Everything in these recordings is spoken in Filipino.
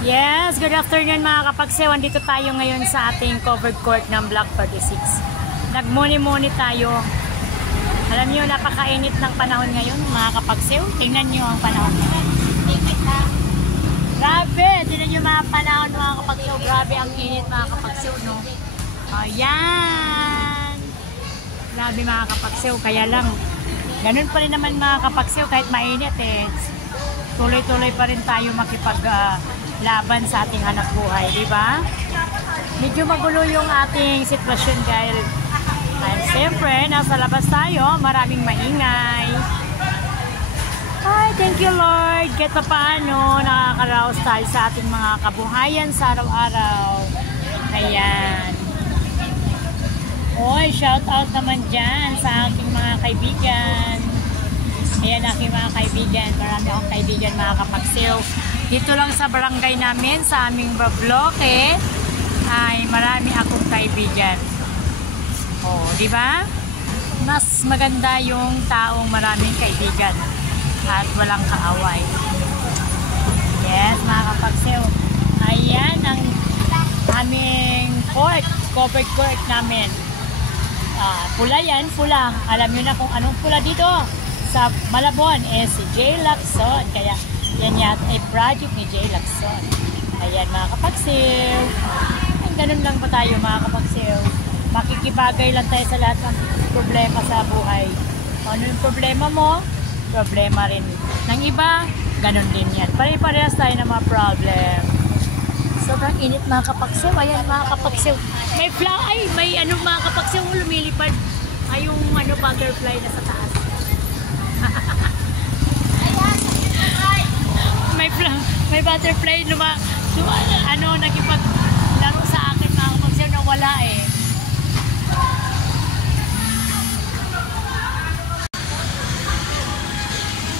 Yes, good afternoon mga kapagsew. Andito tayo ngayon sa ating covered court ng Block 36. Nagmuni-muni tayo. Alam niyo, napakainit ng panahon ngayon mga kapagsew. Tingnan niyo ang panahon ngayon. Grabe, tingnan niyo mga panahon mga kapagsew. Grabe ang init mga kapagsew, no? Ayan. Grabe mga kapagsew. Kaya lang, ganun pa rin naman mga kapagsew kahit mainit eh. Tuloy-tuloy pa rin tayo makipaglaban sa ating hanap buhay, di ba? Medyo magulo yung ating sitwasyon dahil siyempre, nasa labas tayo, maraming maingay. Ay, thank you Lord. Kahit pa paano, nakakaraos tayo sa ating mga kabuhayan sa araw-araw. Ayan. Oy, shout out naman dyan sa aking mga kaibigan. Ayan aking mga kaibigan. Marami akong kaibigan mga kapagsew. Dito lang sa barangay namin, sa aming bloke, ay marami akong kaibigan. Oh, di ba? Mas maganda yung taong maraming kaibigan at walang kaaway. Yes, mga kapagsew. Ayan ang aming court, covered court namin. Pula yan, pula. Alam nyo na kung anong pula dito. Sa Malabon si J. Lacson. Kaya yan yata ay project ni J. Lacson. Ayan mga kapagsew. Ganun lang pa tayo mga kapagsew. Makikibagay lang tayo sa lahat ng problema sa buhay. Ano yung problema mo? Problema rin ng iba. Ganun din yan. Pare-parehas tayo ng mga problem. Sobrang init mga kapagsew. Ayan mga kapagsew. May ano mga kapagsew lumilipad. Ay yung butterfly na sa taas. may butterfly nakipaglaro sa akin mga kapagsew na wala eh.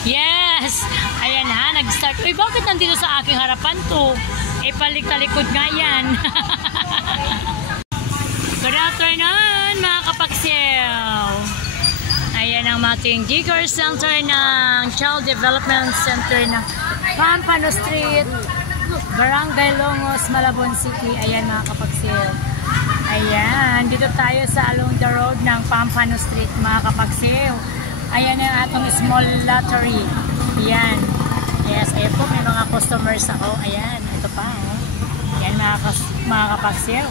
Yes! Ayan ha, nag-start. Uy, bakit nandito sa aking harapan to? Eh, paliktalikod nga yan. Good afternoon mga kapagsew. Ayan ang ating Daycare Center ng Child Development Center ng Pampano Street, Barangay Longos, Malabon City. Ayan mga kapagsew. Ayan, dito tayo sa along the road ng Pampano Street mga kapagsew. Ayan ang atong small lottery. Ayan. Yes, ayan po, may mga customers ako. Ayan, ito pa. Oh. Ayan mga kapagsew.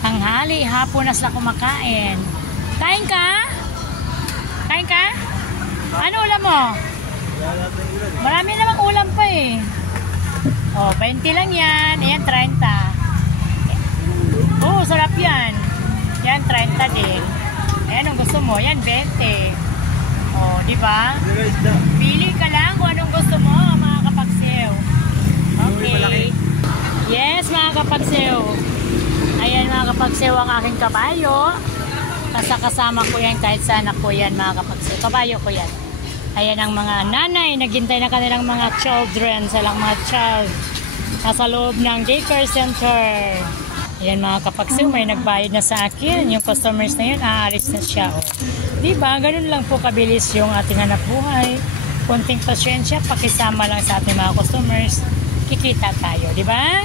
Tanghali, hapon na sila kumakain. Kain ka? Kain ka? Ano ulam mo? Marami namang ulam pa eh. Oh, 20 lang yan. Ayan, 30. Oh, sarap yan. Yan, 30 din. Ayan, ang gusto mo. Yan, 20. Oh, di ba? Pili ka lang kung anong gusto mo, mga kapagsew. Okay. Yes, mga kapagsew. Ayan, mga kapagsew, ang aking kabayo. Kasama ko yan kahit saan ako yan, mga kapagsew. Kabayo ko yan. Ayan ang mga nanay, naghintay na kanilang mga children, silang mga child. Nasa loob ng daycare center. Ayan mga kapagsew, may nagbayad na sa akin. Yung customers na yun, aalis na siya. Oh. Diba? Ganun lang po kabilis yung ating hanap buhay. Kunting pasyensya, pakisama lang sa ating mga customers. Kikita tayo, diba?